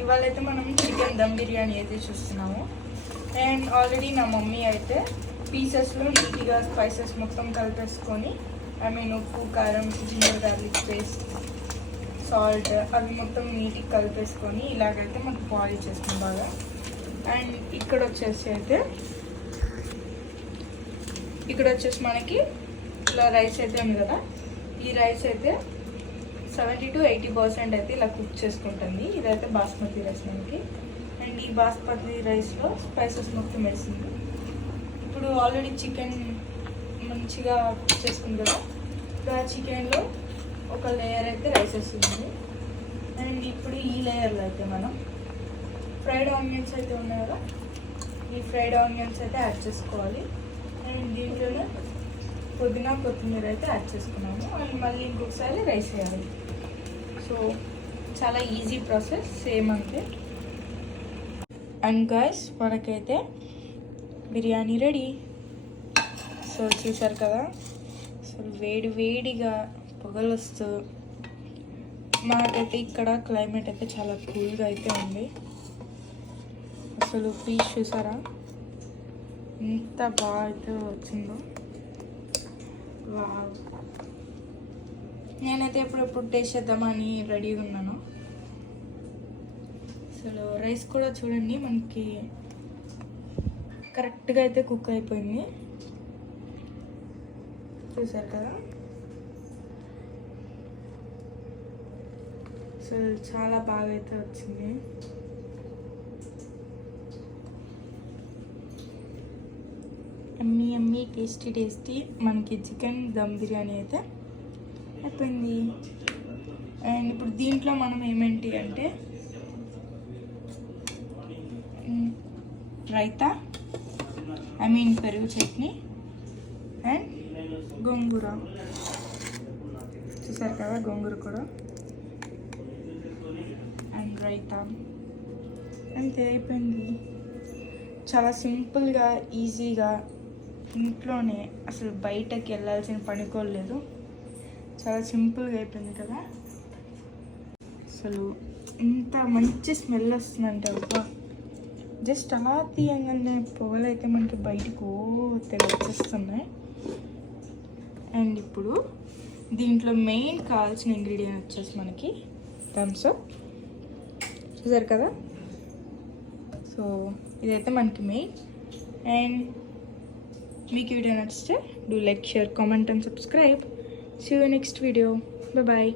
ఇవాళ అయితే మనం చికెన్ దమ్ బిర్యానీ అయితే చూస్తున్నాము. అండ్ ఆల్రెడీ నా మమ్మీ అయితే పీసెస్లో నీట్గా స్పైసెస్ మొత్తం కలిపేసుకొని ఉప్పు, కారం, జింజర్ గార్లిక్ పేస్ట్, సాల్ట్ అవి మొత్తం నీట్గా కలిపేసుకొని ఇలాగైతే మనకు బాయిల్ చేస్తాం బాగా. అండ్ ఇక్కడ వచ్చేసి మనకి ఇలా రైస్ అయితే ఉంది కదా, ఈ రైస్ అయితే 70 to 80% అయితే ఇలా కుక్ చేసుకుంటుంది. ఇదైతే బాస్మతి రైస్ మనకి. అండ్ ఈ బాస్మతి రైస్లో స్పైసెస్ మొత్తం వేసింది. ఇప్పుడు ఆల్రెడీ చికెన్ మంచిగా కుక్ చేసుకుంది కదా, ఇప్పుడు ఆ చికెన్లో ఒక లేయర్ అయితే రైస్ వేస్తుంది. అండ్ ఇప్పుడు ఈ లేయర్లో అయితే మనం ఫ్రైడ్ ఆనియన్స్ అయితే ఉన్నాయి కదా, ఈ ఫ్రైడ్ ఆనియన్స్ అయితే యాడ్ చేసుకోవాలి. అండ్ దీంట్లోనే పుదీనా, కొత్తిమీర అయితే యాడ్ చేసుకున్నాము. అండ్ మళ్ళీ ఇంకొకసారి రైస్ వేయాలి. సో చాలా ఈజీ ప్రాసెస్, సేమ్ అంతే. అండ్ గాయ్స్, మనకైతే బిర్యానీ రెడీ. సో చూసారు కదా, అసలు వేడిగా పొగలు వస్తూ, మాకైతే ఇక్కడ క్లైమేట్ అయితే చాలా కూల్గా అయితే ఉంది. అసలు పీస్ చూసారా ఎంత బాగా అయితే వచ్చిందో. వావ్, నేనైతే ఎప్పుడెప్పుడు టేస్ట్ చేద్దామని రెడీగా ఉన్నాను. అసలు రైస్ కూడా చూడండి మనకి కరెక్ట్గా అయితే కుక్ అయిపోయింది. చూసారు కదా, అసలు చాలా బాగా అయితే వచ్చింది. అమ్మీ టేస్టీ మనకి చికెన్ దమ్ బిర్యానీ అయితే అయిపోయింది. అండ్ ఇప్పుడు దీంట్లో మనం ఏమేంటి అంటే రైతా, పెరుగు చట్నీ అండ్ గోంగూర. చూసారు కదా, గోంగూర కూడా అండ్ రైతా అంతే అయిపోయింది. చాలా సింపుల్గా, ఈజీగా ఇంట్లోనే, అసలు బయటకి వెళ్ళాల్సిన పని కూడా లేదు. చాలా సింపుల్గా అయిపోయింది కదా. అసలు ఇంత మంచి స్మెల్ వస్తుందంటే ఒక జస్ట్ అలా తీయంగానే పొగలు అయితే మనకి బయటకు తెగ వచ్చేస్తున్నాయి. అండ్ ఇప్పుడు దీంట్లో మెయిన్ కావాల్సిన ఇంగ్రీడియంట్ వచ్చేసి మనకి థమ్స్ అప్. చూసారు కదా, సో ఇదైతే మనకి మెయిన్. అండ్ మీకు వీడియో నచ్చితే do like, share, comment and subscribe. See you next video. Bye bye.